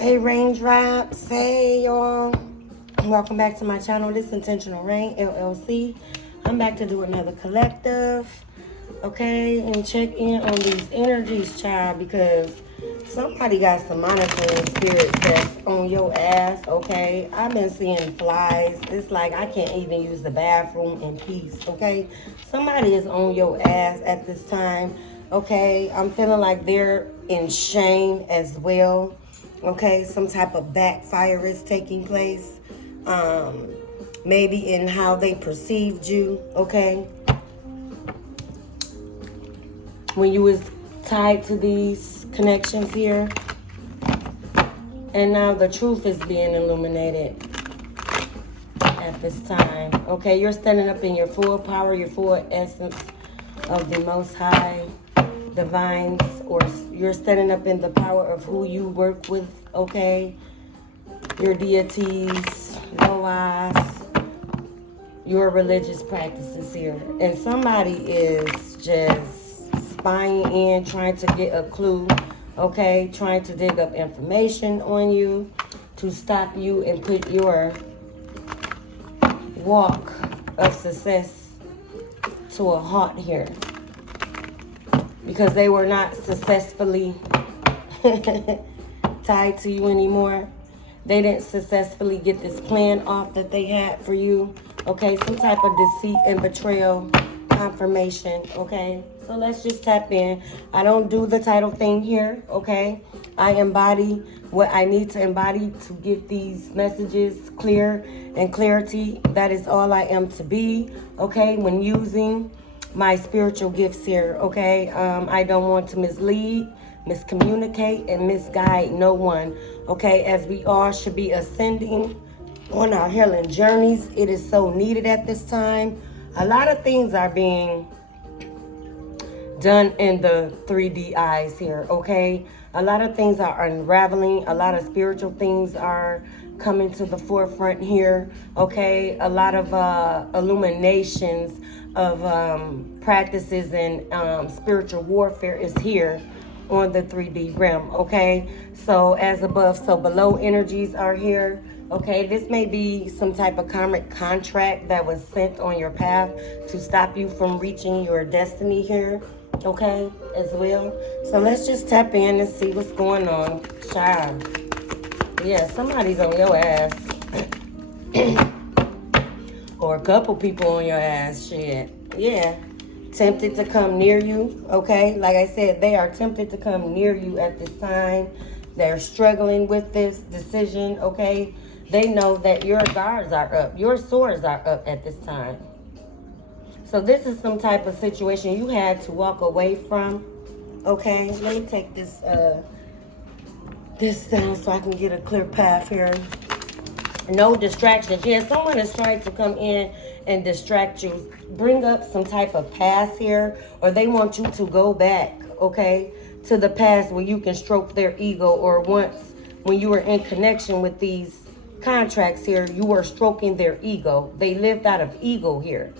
Hey raindrops, hey y'all. Welcome back to my channel. This Intentional Rain LLC. I'm back to do another collective, okay, and check in on these energies, child, because somebody got some monitoring spirits that's on your ass, okay. I've been seeing flies. It's like I can't even use the bathroom in peace, okay. Somebody is on your ass at this time, okay. I'm feeling like they're in shame as well. Okay, some type of backfire is taking place. Maybe in how they perceived you, okay? When you was tied to these connections here. And now the truth is being illuminated at this time. Okay, you're standing up in your full power, your full essence of the Most High divines, or you're standing up in the power of who you work with, okay? Your deities, Loas, your religious practices here. And somebody is just spying in, trying to get a clue, okay? Trying to dig up information on you to stop you and put your walk of success to a halt here. Because they were not successfully tied to you anymore. They didn't successfully get this plan off that they had for you. Okay, some type of deceit and betrayal confirmation. Okay, so let's just tap in. I don't do the title thing here. Okay, I embody what I need to embody to get these messages clear and clarity. That is all I am to be. Okay, when using my spiritual gifts here, okay? I don't want to mislead, miscommunicate, and misguide no one, okay? As we all should be ascending on our healing journeys. It is so needed at this time. A lot of things are being done in the 3D eyes here, okay? A lot of things are unraveling. A lot of spiritual things are coming to the forefront here, okay? A lot of illuminations of practices and spiritual warfare is here on the 3D realm, okay? So as above, so below energies are here, okay? This may be some type of karmic contract that was sent on your path to stop you from reaching your destiny here, okay, as well. So let's just tap in and see what's going on, child. Yeah, somebody's on your ass. Or a couple people on your ass, shit. Yeah. Tempted to come near you, okay? Like I said, they are tempted to come near you at this time. They're struggling with this decision, okay? They know that your guards are up. Your swords are up at this time. So this is some type of situation you had to walk away from, okay? Let me take this down so I can get a clear path here. No distractions. Yeah, someone is trying to come in and distract you. Bring up some type of past here, or they want you to go back, okay, to the past where you can stroke their ego, or once when you were in connection with these contracts here, you were stroking their ego. They lived out of ego here.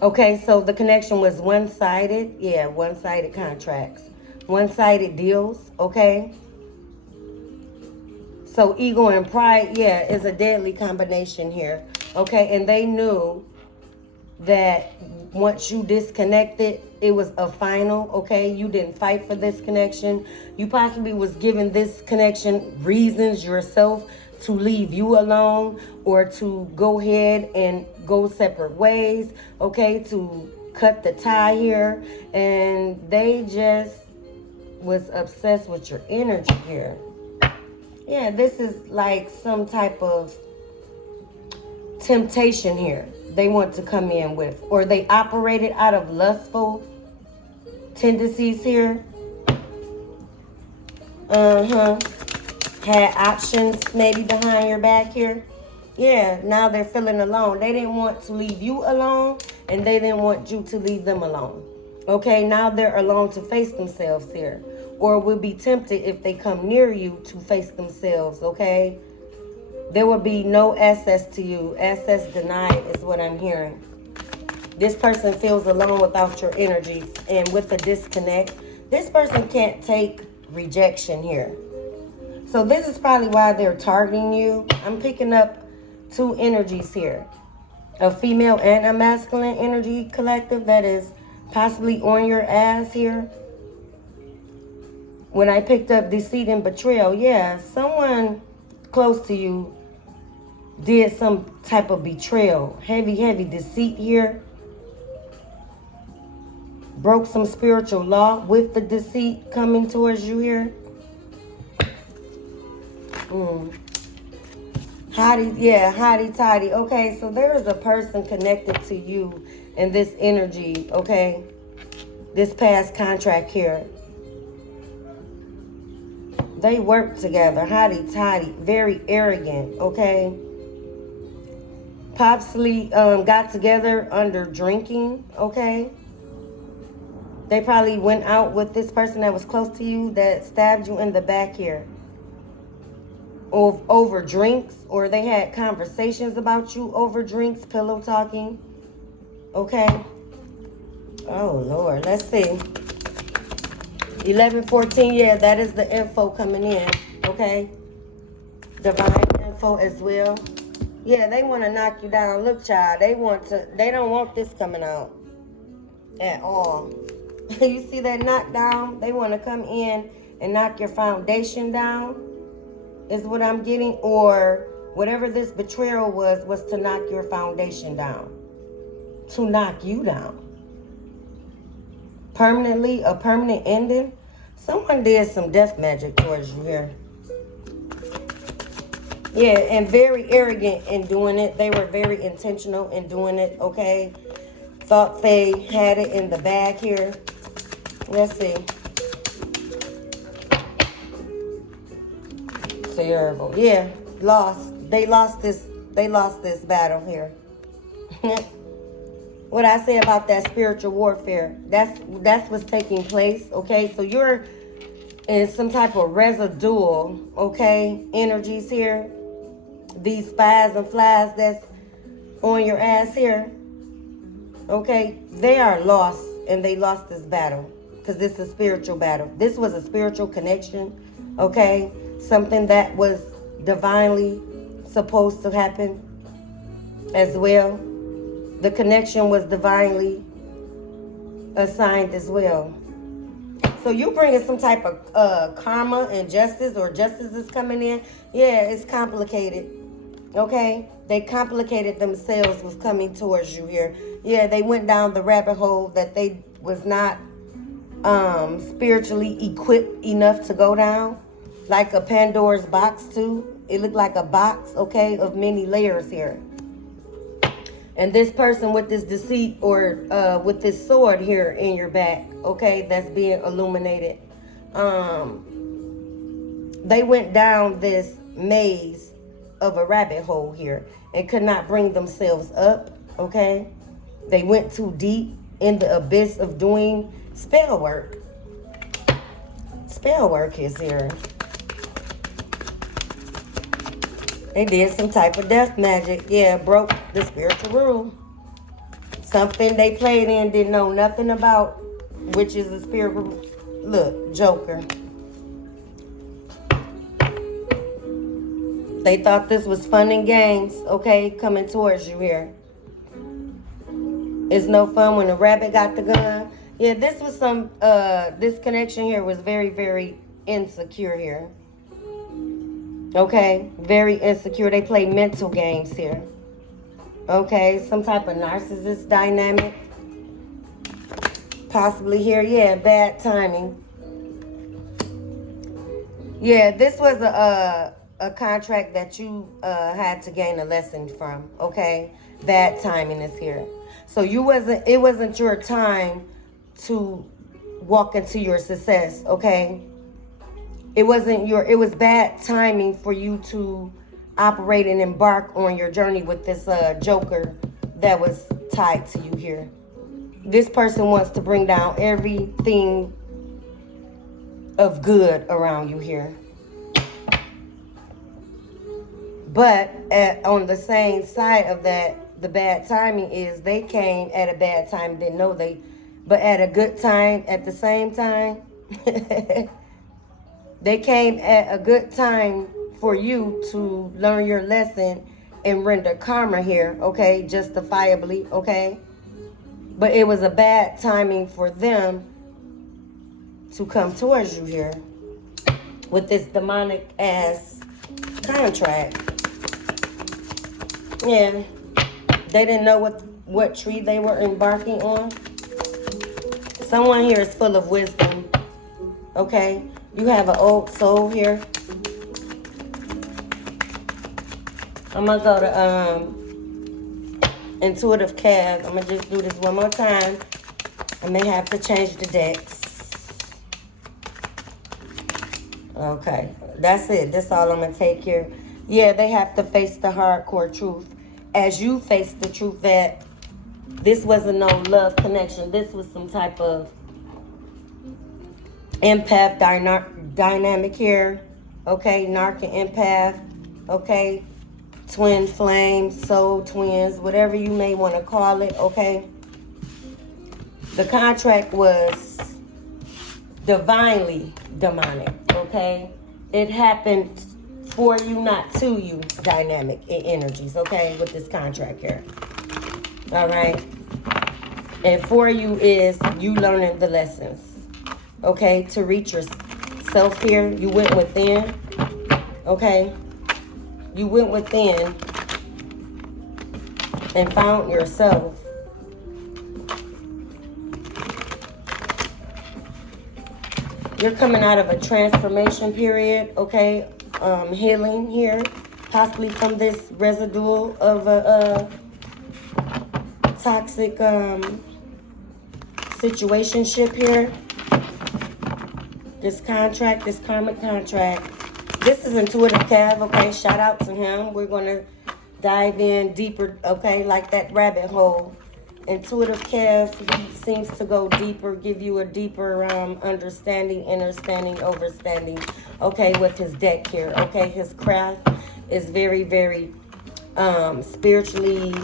Okay, so the connection was one-sided. Yeah, one-sided contracts. One-sided deals, okay? So ego and pride, yeah, is a deadly combination here. Okay, and they knew that once you disconnected, it was a final, okay? You didn't fight for this connection. You possibly was given this connection reasons yourself to leave you alone, or to go ahead and go separate ways, okay? To cut the tie here. And they just was obsessed with your energy here. Yeah, this is like some type of temptation here they want to come in with. Or they operated out of lustful tendencies here. Had options maybe behind your back here. Yeah, now they're feeling alone. They didn't want to leave you alone, and they didn't want you to leave them alone. Okay, now they're alone to face themselves here. Or will be tempted if they come near you to face themselves, okay? There will be no access to you. Access denied is what I'm hearing. This person feels alone without your energy, and with the disconnect, this person can't take rejection here. So this is probably why they're targeting you. I'm picking up two energies here. A female and a masculine energy collective that is possibly on your ass here. When I picked up deceit and betrayal, yeah, someone close to you did some type of betrayal. Heavy deceit here. Broke some spiritual law with the deceit coming towards you here. Hotty-toddy. Okay, so there is a person connected to you in this energy, okay? This past contract here. They work together, hotty-toddy, very arrogant, okay? Possibly got together under drinking, okay? They probably went out with this person that was close to you that stabbed you in the back here. Over drinks, or they had conversations about you over drinks, pillow talking, okay? Oh, Lord, let's see. 1114, yeah, that is the info coming in, okay? Divine info as well. Yeah, they want to knock you down. Look, child, they don't want this coming out at all. You see that knockdown? They want to come in and knock your foundation down, is what I'm getting. Or whatever this betrayal was to knock your foundation down. To knock you down. Permanently, a permanent ending. Someone did some death magic towards you here. Yeah, and very arrogant in doing it. They were very intentional in doing it, okay? Thought they had it in the bag here. Let's see. Terrible. Yeah, lost. They lost this battle here. What I say about that spiritual warfare, that's what's taking place, okay? So you're in some type of residual, okay, energies here. These spies and flies that's on your ass here, okay, they are lost, and they lost this battle because this is a spiritual battle. This was a spiritual connection, okay? Something that was divinely supposed to happen as well. The connection was divinely assigned as well. So you bringing some type of karma and justice, or justice is coming in. Yeah, it's complicated. Okay? They complicated themselves with coming towards you here. Yeah, they went down the rabbit hole that they was not spiritually equipped enough to go down. Like a Pandora's box too. It looked like a box, okay, of many layers here. And this person with this deceit, or with this sword here in your back, okay, that's being illuminated. They went down this maze of a rabbit hole here and could not bring themselves up, okay? They went too deep in the abyss of doing spell work. Spell work is here. They did some type of death magic. Yeah, broke the spiritual rule. Something they played in, didn't know nothing about, which is the spiritual. Look, Joker. They thought this was fun and games, okay, coming towards you here. It's no fun when the rabbit got the gun. Yeah, this was some, this connection here was very, very insecure here. Okay, very insecure. They play mental games here. Okay, some type of narcissist dynamic. Possibly here, yeah, bad timing. Yeah, this was a contract that you had to gain a lesson from, okay? Bad timing is here. So it wasn't your time to walk into your success, okay? It was bad timing for you to operate and embark on your journey with this Joker that was tied to you here. This person wants to bring down everything of good around you here. But on the same side of that, the bad timing is they came at a bad time, didn't know they, but at a good time at the same time. They came at a good time for you to learn your lesson and render karma here, okay, justifiably, okay? But it was a bad timing for them to come towards you here with this demonic ass contract. Yeah, they didn't know what tree they were embarking on. Someone here is full of wisdom, okay? You have an old soul here. I'm gonna go to Intuitive Cav. I'm gonna just do this one more time. I may have to change the decks. Okay, that's it. That's all I'm gonna take here. Yeah, they have to face the hardcore truth. As you face the truth that this wasn't no love connection. This was some type of empath dynamic here. Okay, narc and empath. Okay, twin flames, soul twins, whatever you may want to call it. Okay, the contract was divinely demonic. Okay, it happened for you, not to you, dynamic energies. Okay, with this contract here. All right, and for you is you learning the lessons. Okay, to reach yourself here, you went within. Okay, you went within and found yourself. You're coming out of a transformation period, okay? Healing here, possibly from this residue of a toxic situationship here. This contract, this karmic contract. This is Intuitive Cav, okay? Shout out to him. We're going to dive in deeper, okay? Like that rabbit hole. Intuitive Cav, he seems to go deeper, give you a deeper understanding, understanding, overstanding, okay, with his deck here, okay? His craft is very, very spiritually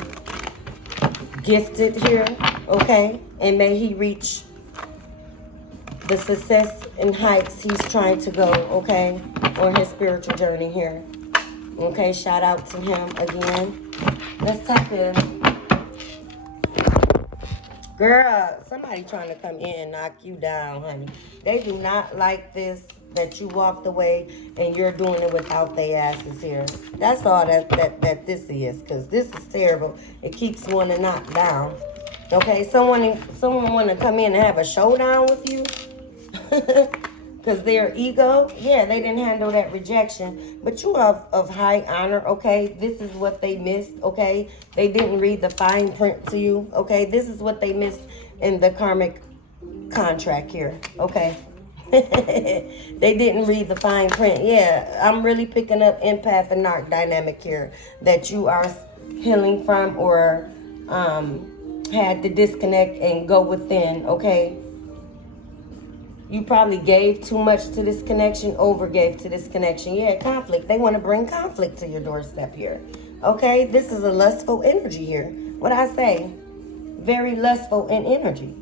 gifted here, okay? And may he reach the success and heights he's trying to go, okay, on his spiritual journey here. Okay, shout out to him again. Let's tap in. Girl, somebody trying to come in and knock you down, honey. They do not like this, that you walked away and you're doing it without their asses here. That's all that this is, because this is terrible. It keeps one to knock down. Okay, someone want to come in and have a showdown with you? Because their ego, yeah, they didn't handle that rejection. But you are of high honor, okay? This is what they missed, okay? They didn't read the fine print to you, okay? This is what they missed in the karmic contract here, okay? They didn't read the fine print. Yeah, I'm really picking up empath and narc dynamic here that you are healing from or had to disconnect and go within, okay? You probably gave too much to this connection, overgave to this connection. Yeah, conflict. They want to bring conflict to your doorstep here. Okay, this is a lustful energy here. What I say? Very lustful in energy.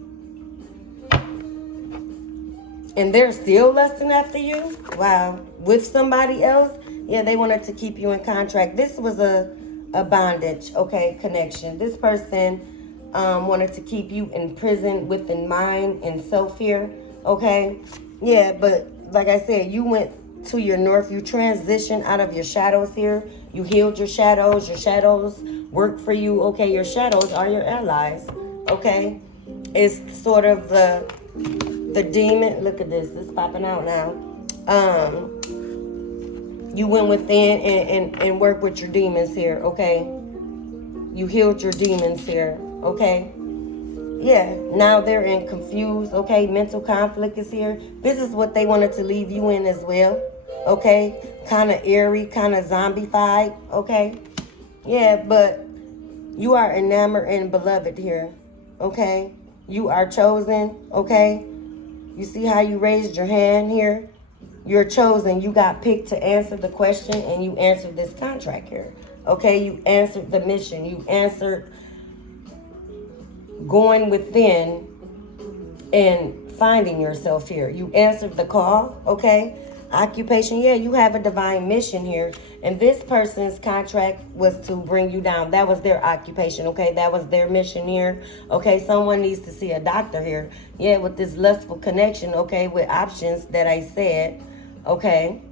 And they're still lusting after you? Wow. With somebody else? Yeah, they wanted to keep you in contract. This was a bondage, okay, connection. This person wanted to keep you in prison within mind and self here. Okay, yeah, but like I said, you went to your north. You transitioned out of your shadows here. You healed your shadows. Your shadows work for you. Okay, your shadows are your allies. Okay, it's sort of the demon. Look at this. It's popping out now. You went within and worked with your demons here. Okay, you healed your demons here. Okay. Yeah, now they're in confused, okay? Mental conflict is here. This is what they wanted to leave you in as well, okay? Kind of eerie, kind of zombified, okay? Yeah, but you are enamored and beloved here, okay? You are chosen, okay? You see how you raised your hand here? You're chosen. You got picked to answer the question, and you answered this contract here, okay? You answered the mission. You answered going within and finding yourself here. You answered the call, okay? Occupation, yeah, you have a divine mission here. And this person's contract was to bring you down. That was their occupation, okay? That was their mission here. Okay, someone needs to see a doctor here. Yeah, with this lustful connection, okay, with options that I said, okay,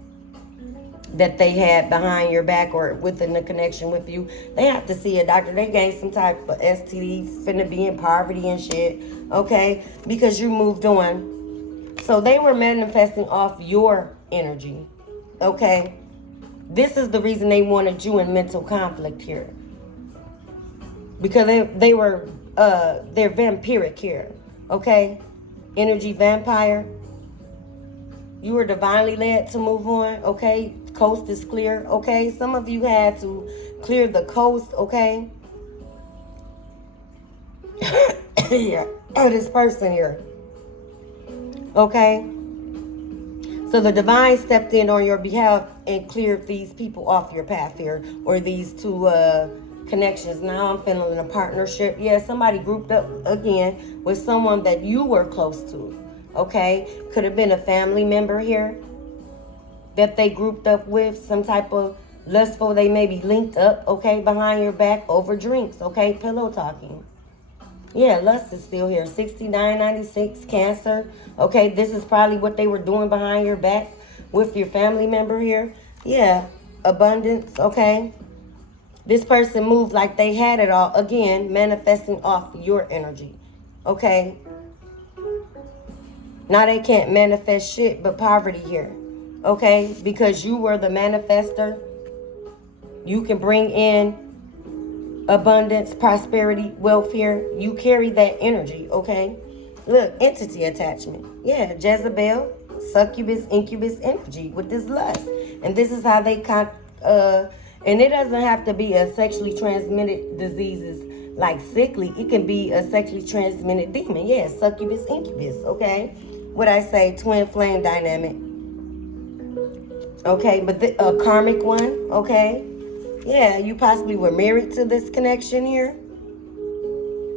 that they had behind your back or within the connection with you. They have to see a doctor. They gained some type of STD, finna be in poverty and shit, okay? Because you moved on. So they were manifesting off your energy, okay? This is the reason they wanted you in mental conflict here. Because they were, they're vampiric here, okay? Energy vampire. You were divinely led to move on, okay? Coast is clear, okay? Some of you had to clear the coast, okay? Yeah, this person here, okay? So the divine stepped in on your behalf and cleared these people off your path here, or these two connections. Now I'm feeling a partnership. Yeah, somebody grouped up again with someone that you were close to. Okay, could have been a family member here that they grouped up with, some type of lustful, they may be linked up, okay, behind your back over drinks, okay, pillow talking. Yeah, lust is still here. 6996, Cancer, okay, this is probably what they were doing behind your back with your family member here. Yeah, abundance, okay. This person moved like they had it all, again, manifesting off your energy, okay. Now they can't manifest shit but poverty here, okay? Because you were the manifester. You can bring in abundance, prosperity, wealth here. You carry that energy, okay? Look, entity attachment. Yeah, Jezebel, succubus, incubus energy with this lust. And this is how they and it doesn't have to be a sexually transmitted diseases like sickly. It can be a sexually transmitted demon. Yeah, succubus, incubus, okay? What I say, twin flame dynamic. Okay, but a karmic one, okay? Yeah, you possibly were married to this connection here.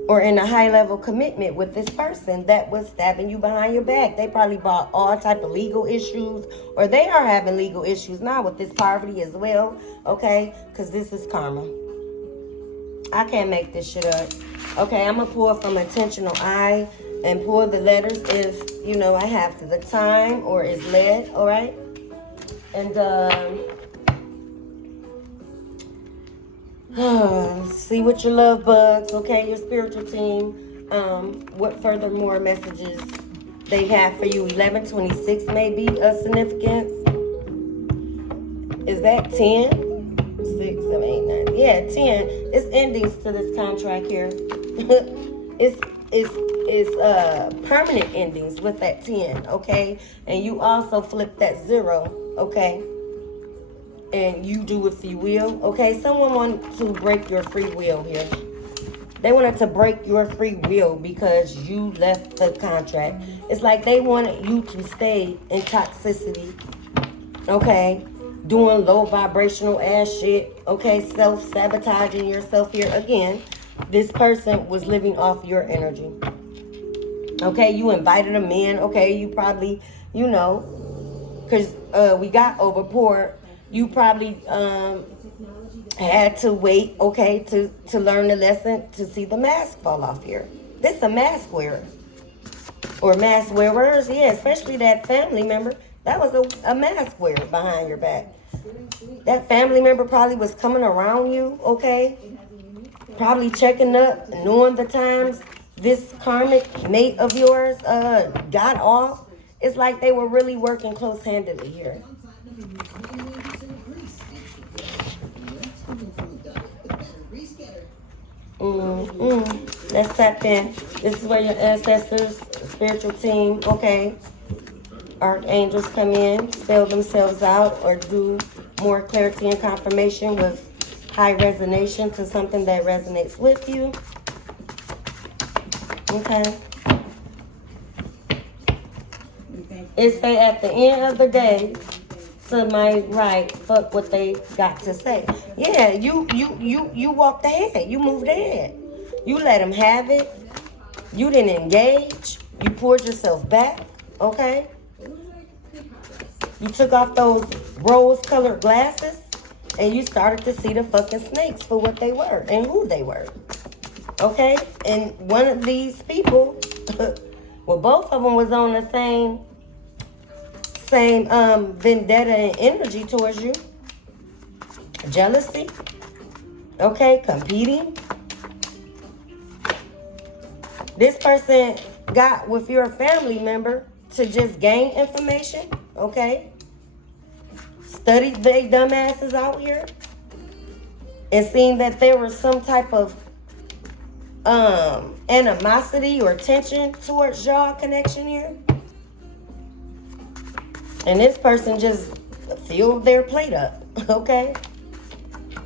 Or in a high level commitment with this person that was stabbing you behind your back. They probably bought all type of legal issues, or they are having legal issues now with this poverty as well, okay? Because this is karma. I can't make this shit up. Okay, I'm going to pull from Intentional Eye and pull the letters if, you know, I have to, the time or is led, all right? And see what your love bugs, okay, your spiritual team, what furthermore messages they have for you. 1126 may be a significance. Is that 10? 6, 7, 8, 9. Yeah, 10. It's endings to this contract here. It's permanent endings with that 10, okay? And you also flip that 0, okay? And you do if you will, okay? Someone wanted to break your free will here. They wanted to break your free will because you left the contract. It's like they wanted you to stay in toxicity, okay? Doing low vibrational ass shit, okay? Self-sabotaging yourself here. Again, this person was living off your energy. Okay, you invited them in. Okay, you probably, you know, because we got overpoured. You probably had to wait, okay, to learn the lesson, to see the mask fall off here. This is a mask wearer. Or mask wearers, yeah, especially that family member. That was a mask wearer behind your back. That family member probably was coming around you, okay? Probably checking up, knowing the times this karmic mate of yours got off. It's like they were really working close-handedly here. Let's tap in. This is where your ancestors, spiritual team, okay, archangels come in, spell themselves out, or do more clarity and confirmation with high resonation to something that resonates with you. Okay. It say at the end of the day, somebody right, fuck what they got to say. Yeah, you walked ahead. You moved ahead. You let them have it. You didn't engage. You poured yourself back. Okay? You took off those rose-colored glasses and you started to see the fucking snakes for what they were and who they were. Okay? And one of these people, well, both of them was on the same vendetta and energy towards you. Jealousy. Okay? Competing. This person got with your family member to just gain information. Okay? Studied they dumbasses out here and seen that there was some type of animosity or tension towards y'all connection here. And this person just filled their plate up, okay?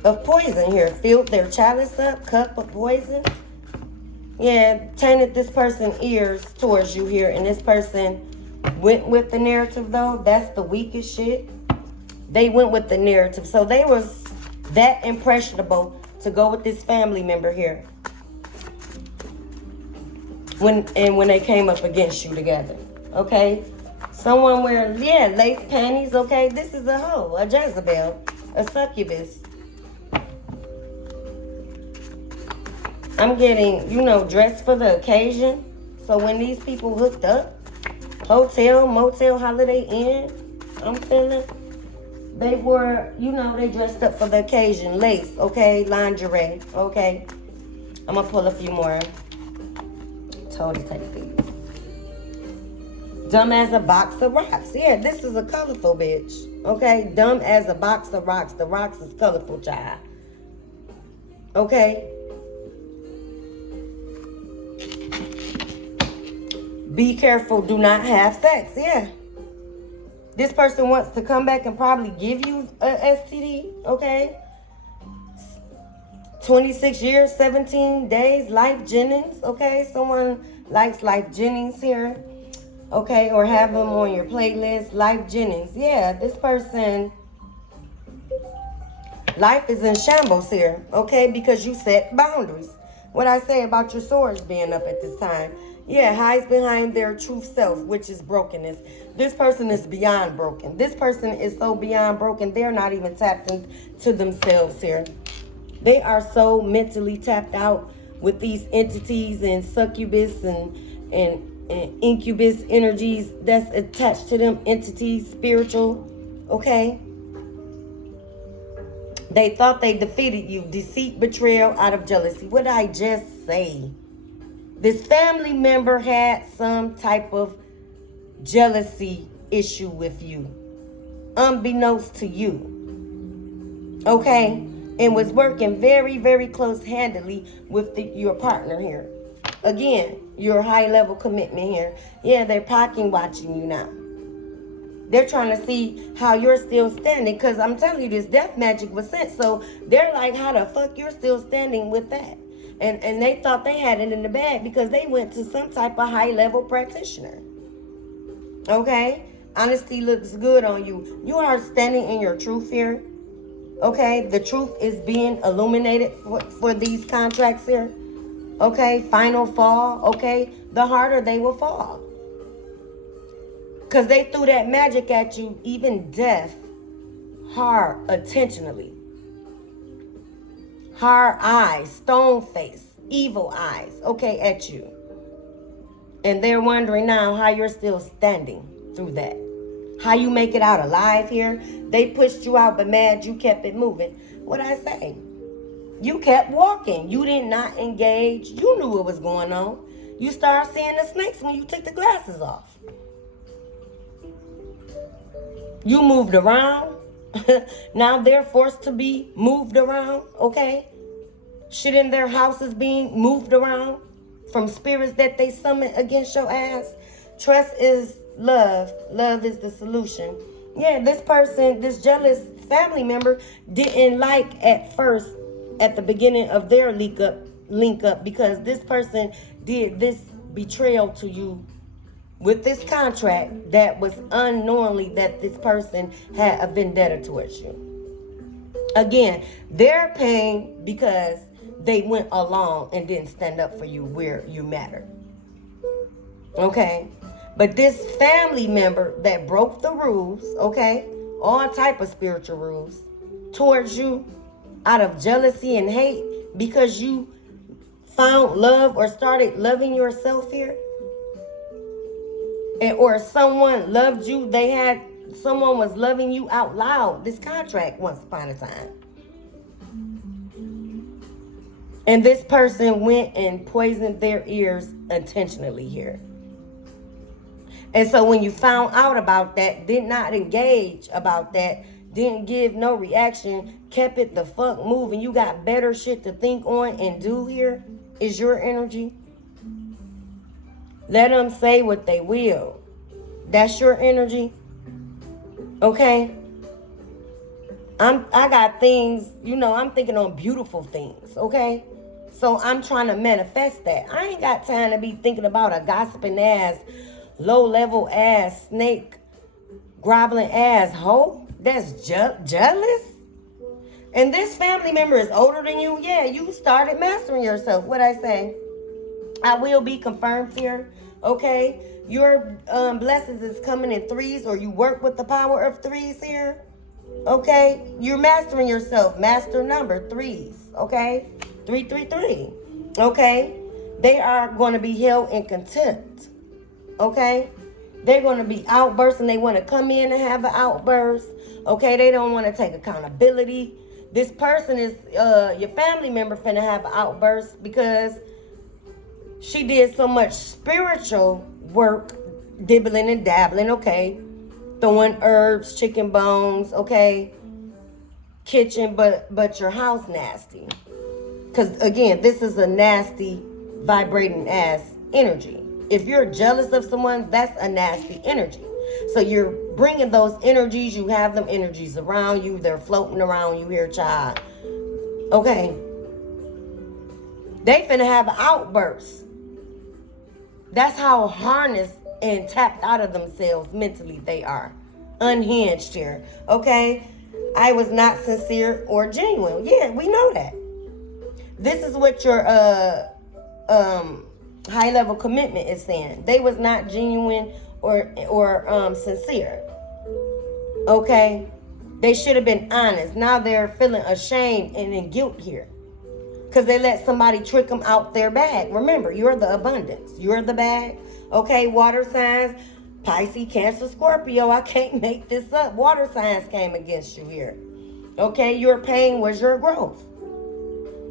Of poison here. Filled their chalice up, cup of poison. Yeah, tainted this person's ears towards you here. And this person went with the narrative, though. That's the weakest shit. They went with the narrative. So they was that impressionable to go with this family member here. When they came up against you together. Okay? Someone wearing, lace panties, okay? This is a hoe, a Jezebel, a succubus. I'm getting, dressed for the occasion. So when these people hooked up, hotel, motel, Holiday Inn, I'm feeling, they were, they dressed up for the occasion. Lace, okay? Lingerie, okay? I'm going to pull a few more. Totally take these. Dumb as a box of rocks. Yeah, this is a colorful bitch. Okay? Dumb as a box of rocks. The rocks is colorful, child. Okay? Be careful. Do not have sex. Yeah. This person wants to come back and probably give you a STD. Okay? 26 years, 17 days, Life Jennings, okay? Someone likes Life Jennings here, okay? Or have them on your playlist, Life Jennings. Yeah, this person, life is in shambles here, okay? Because you set boundaries. What I say about your swords being up at this time. Yeah, hides behind their true self, which is brokenness. This person is beyond broken. This person is so beyond broken, they're not even tapped into themselves here. They are so mentally tapped out with these entities and succubus and incubus energies that's attached to them entities, spiritual, okay? They thought they defeated you. Deceit, betrayal, out of jealousy. What did I just say? This family member had some type of jealousy issue with you, unbeknownst to you, okay? And was working very, very close-handedly with your partner here. Again, your high-level commitment here. Yeah, they're pocket watching you now. They're trying to see how you're still standing. Because I'm telling you, this death magic was sent. So they're like, how the fuck you're still standing with that? And they thought they had it in the bag because they went to some type of high-level practitioner. Okay? Honesty looks good on you. You are standing in your truth here. Okay, the truth is being illuminated for these contracts here. Okay, final fall. Okay, the harder they will fall. Because they threw that magic at you, even death, hard, intentionally. Hard eyes, stone face, evil eyes, okay, at you. And they're wondering now how you're still standing through that. How you make it out alive here. They pushed you out, but mad you kept it moving. What'd I say? You kept walking. You did not engage. You knew what was going on. You started seeing the snakes when you took the glasses off. You moved around. Now they're forced to be moved around, okay? Shit in their house is being moved around from spirits that they summon against your ass. Trust is love. Love is the solution. Yeah, this person, this jealous family member didn't like at first, at the beginning of their link up, because this person did this betrayal to you with this contract that was unknowingly that this person had a vendetta towards you. Again, they're paying because they went along and didn't stand up for you where you matter. Okay? But this family member that broke the rules, okay, all type of spiritual rules towards you out of jealousy and hate because you found love or started loving yourself here, or someone loved you, someone was loving you out loud, this contract once upon a time. And this person went and poisoned their ears intentionally here. And so when you found out about that, did not engage about that, didn't give no reaction, kept it the fuck moving, you got better shit to think on and do here, is your energy. Let them say what they will. That's your energy. Okay? I got things, I'm thinking on beautiful things, okay? So I'm trying to manifest that. I ain't got time to be thinking about a gossiping ass, low-level ass, snake, groveling ass hoe that's jealous. And this family member is older than you. Yeah, you started mastering yourself. What I say? I will be confirmed here, okay? Your blessings is coming in threes, or you work with the power of threes here, okay? You're mastering yourself. Master number threes, okay? 333, okay? They are going to be held in contempt, okay? They're going to be outbursts, and they want to come in and have an outburst, okay? They don't want to take accountability. This person is, your family member finna have an outburst because she did so much spiritual work, dibbling and dabbling, okay? Throwing herbs, chicken bones, okay? Kitchen, but your house nasty. Because, again, this is a nasty, vibrating ass energy. If you're jealous of someone, that's a nasty energy. So you're bringing those energies. You have them energies around you. They're floating around you here, child. Okay. They finna have an outburst. That's how harnessed and tapped out of themselves mentally they are. Unhinged here. Okay? I was not sincere or genuine. Yeah, we know that. This is what your high level commitment is saying. They was not genuine or sincere. Okay? They should have been honest. Now they're feeling ashamed and in guilt here, because they let somebody trick them out their bag. Remember, you're the abundance. You're the bag. Okay, water signs, Pisces, Cancer, Scorpio. I can't make this up. Water signs came against you here. Okay, your pain was your growth.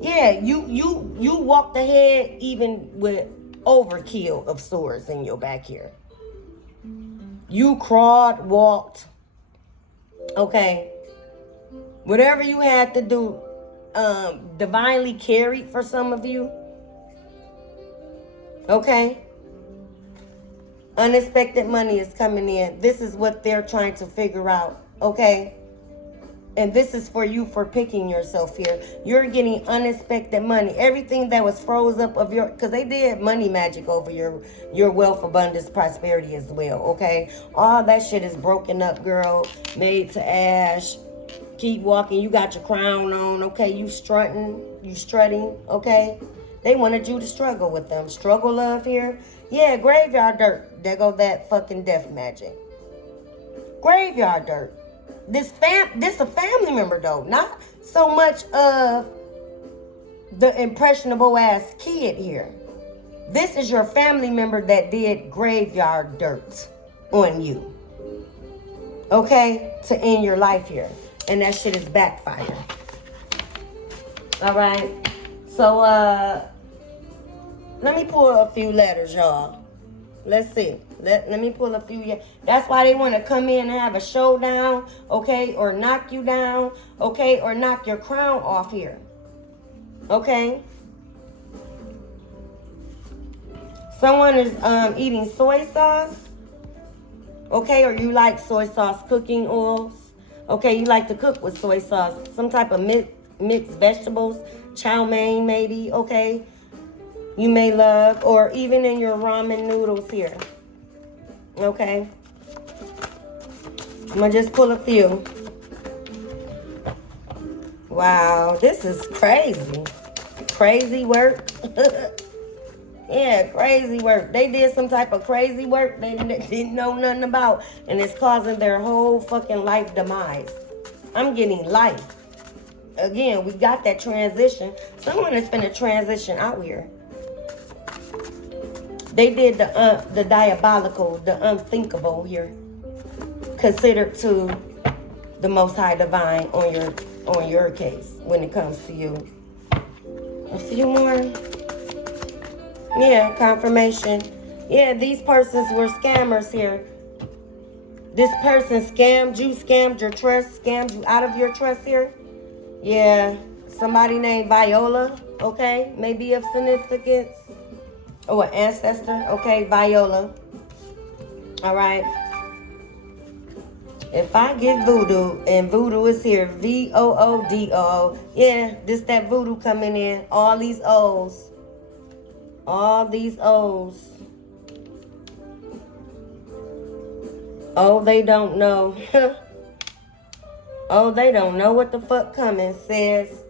Yeah, you walked ahead even with overkill of swords in your back here. You crawled, walked. Okay. Whatever you had to do, divinely carried for some of you. Okay. Unexpected money is coming in. This is what they're trying to figure out. Okay. And this is for you for picking yourself here. You're getting unexpected money. Everything that was froze up of your, because they did money magic over your wealth, abundance, prosperity as well, okay? All that shit is broken up, girl. Made to ash. Keep walking. You got your crown on, okay? You strutting, okay? They wanted you to struggle with them. Struggle love here. Yeah, graveyard dirt. There go that fucking death magic. Graveyard dirt. This a family member though, not so much of the impressionable ass kid here. This is your family member that did graveyard dirt on you, okay, to end your life here, and that shit is backfire. All right, so let me pull a few letters, y'all. Let's see. Let me pull a few. Yeah, that's why they want to come in and have a showdown, okay, or knock you down, okay, or knock your crown off here, okay. Someone is eating soy sauce, okay, or you like soy sauce cooking oils, okay. You like to cook with soy sauce, some type of mixed vegetables, chow mein maybe, okay. You may love, or even in your ramen noodles here. Okay. I'm going to just pull a few. Wow, this is crazy. Crazy work. Yeah, crazy work. They did some type of crazy work they didn't know nothing about. And it's causing their whole fucking life demise. I'm getting life. Again, we got that transition. Someone is finna transition out here. They did the diabolical, the unthinkable here. Considered to the Most High Divine on your case when it comes to you. A few more. Yeah, confirmation. Yeah, these persons were scammers here. This person scammed you, scammed your trust, scammed you out of your trust here. Yeah, somebody named Viola, okay, maybe of significance. Oh, an ancestor, okay, Viola. All right. If I get voodoo, and voodoo is here, VOODO, yeah, this that voodoo coming in, all these O's. All these O's. Oh, they don't know. Oh, they don't know what the fuck coming, says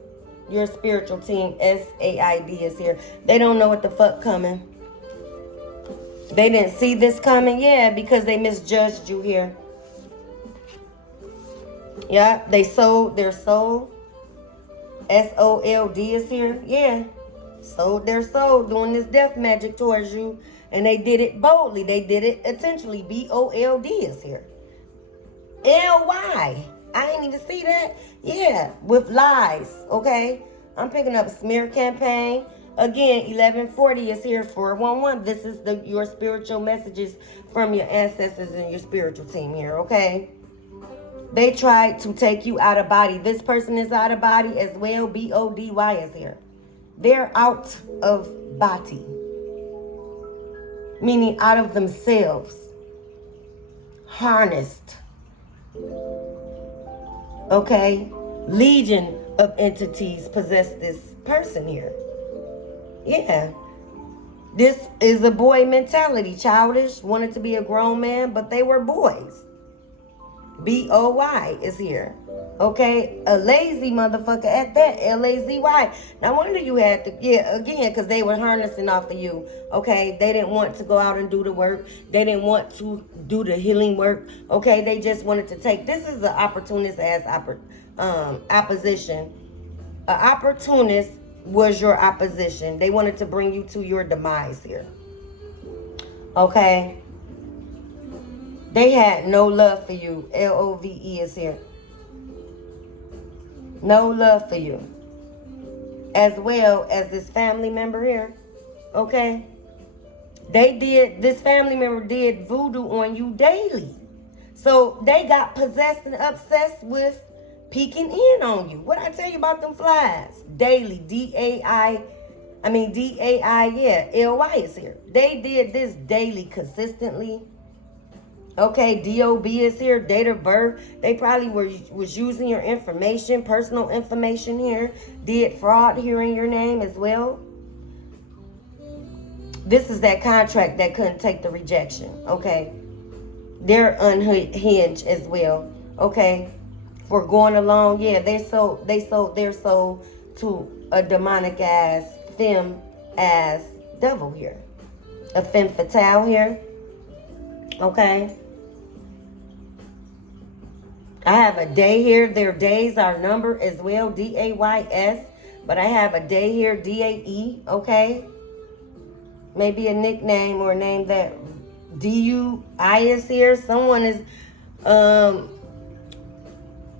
your spiritual team. SAID is here. They don't know what the fuck coming. They didn't see this coming. Yeah, because they misjudged you here. Yeah, they sold their soul. SOLD is here. Yeah. Sold their soul doing this death magic towards you. And they did it boldly. They did it intentionally. BOLD is here. LY. I ain't even see that. Yeah, with lies. Okay. I'm picking up smear campaign. Again, 1140 is here. 411. This is your spiritual messages from your ancestors and your spiritual team here. Okay. They tried to take you out of body. This person is out of body as well. BODY is here. They're out of body, meaning out of themselves, harnessed. Okay, legion of entities possess this person here. Yeah, this is a boy mentality, childish, wanted to be a grown man, but they were boys. BOY is here. Okay, a lazy motherfucker at that. LAZY. No wonder you had to, yeah, again, because they were harnessing off of you. Okay, they didn't want to go out and do the work. They didn't want to do the healing work. Okay, they just wanted to take. This is an opportunist as opposition. An opportunist was your opposition. They wanted to bring you to your demise here. Okay. They had no love for you. LOVE is here. No love for you. As well as this family member here. Okay? This family member did voodoo on you daily. So they got possessed and obsessed with peeking in on you. What I tell you about them flies? Daily. DAI, yeah. LY is here. They did this daily, consistently. Okay, DOB is here, date of birth. They probably was using your information, personal information here. Did fraud here in your name as well. This is that contract that couldn't take the rejection. Okay, they're unhinged as well. Okay, for going along. Yeah, they sold their soul to a demonic ass femme ass devil here, a femme fatale here. Okay. I have a day here. Their days are numbered as well. DAYS. But I have a day here. DAE. Okay. Maybe a nickname or a name that DUI is here. Someone is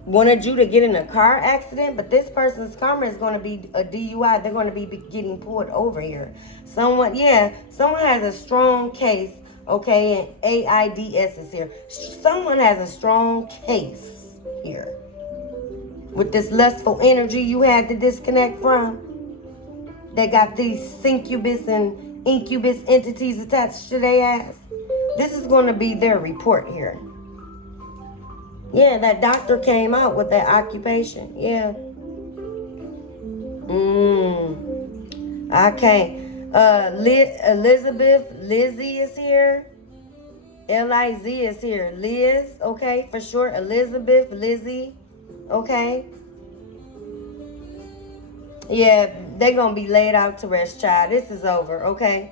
wanted you to get in a car accident. But this person's karma is going to be a DUI. They're going to be getting pulled over here. Someone has a strong case. Okay, and AIDS is here. Someone has a strong case here. With this lustful energy you had to disconnect from. That got these succubus and incubus entities attached to their ass. This is going to be their report here. Yeah, that doctor came out with that occupation. Yeah. Okay. Elizabeth, Lizzie is here. LIZ is here. Liz, okay, for sure. Elizabeth, Lizzie, okay. Yeah, they're going to be laid out to rest, child. This is over, okay?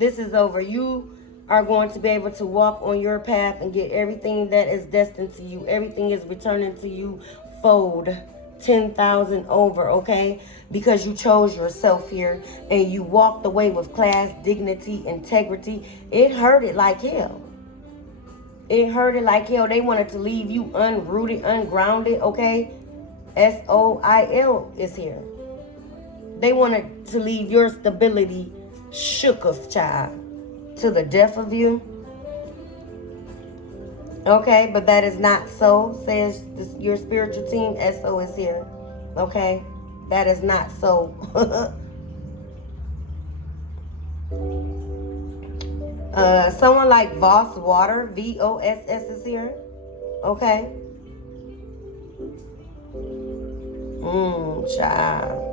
This is over. You are going to be able to walk on your path and get everything that is destined to you. Everything is returning to you fold 10,000 over, okay? Because you chose yourself here and you walked away with class, dignity, integrity. It hurted like hell. It hurted like hell. They wanted to leave you unrooted, ungrounded, okay? S-O-I-L is here. They wanted to leave your stability shook of, child, to the death of you. Okay, but that is not so, says your spiritual team. S-O is here. Okay, that is not so. Someone like Voss Water, V-O-S-S is here. Okay. Child.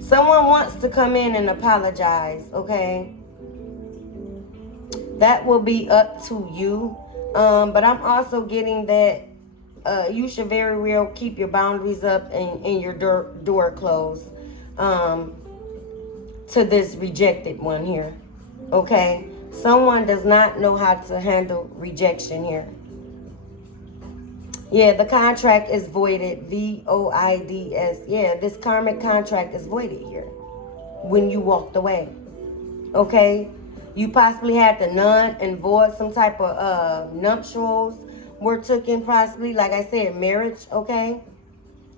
Someone wants to come in and apologize, okay? That will be up to you. But I'm also getting that you should very well keep your boundaries up and your door closed to this rejected one here, okay? Someone does not know how to handle rejection here. Yeah, the contract is voided, V-O-I-D-S. Yeah, this karmic contract is voided here when you walked away, okay? You possibly had to none and void some type of nuptials were taken, possibly, like I said, marriage, okay?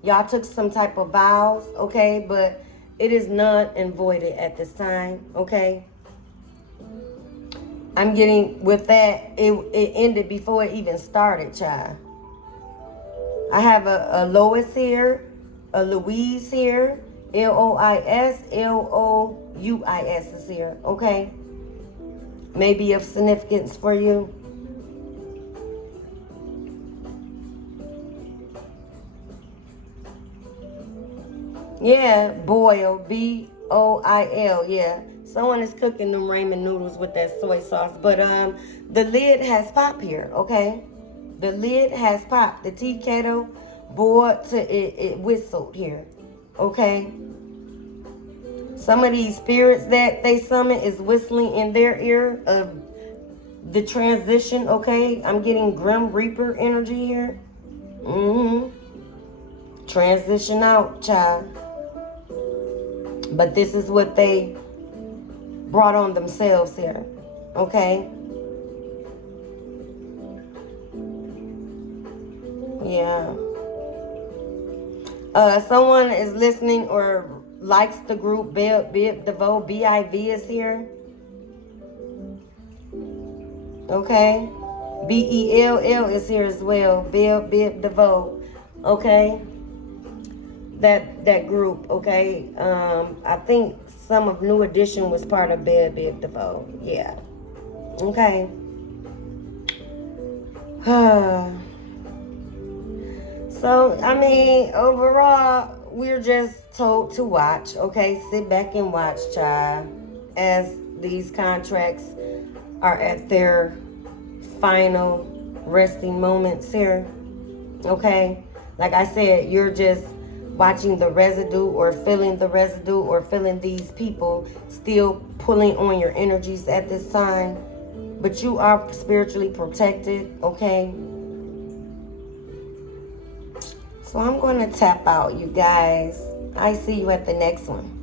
Y'all took some type of vows, okay? But it is none and voided at this time, okay? I'm getting, with that, it ended before it even started, child. I have a Lois here, a Louise here, L-O-I-S, L-O-U-I-S is here, okay? Maybe of significance for you. Yeah, boil, B-O-I-L, yeah. Someone is cooking them ramen noodles with that soy sauce. But the lid has popped here, okay? The lid has popped. The tea kettle boiled to it whistled here, okay? Some of these spirits that they summon is whistling in their ear of the transition, okay? I'm getting Grim Reaper energy here. Transition out, child. But this is what they brought on themselves here, okay? Yeah. Someone is listening or likes the group. Bib Devo, B-I-V is here. Okay. B-E-L-L is here as well. Bib Devo. Okay. That group, okay. I think some of New Edition was part of Bib Devo. Yeah. Okay. So, I mean, overall, we're just told to watch, okay? Sit back and watch, child, as these contracts are at their final resting moments here, okay? Like I said, you're just watching the residue or feeling these people still pulling on your energies at this time. But you are spiritually protected, okay? So I'm going to tap out, you guys. I see you at the next one.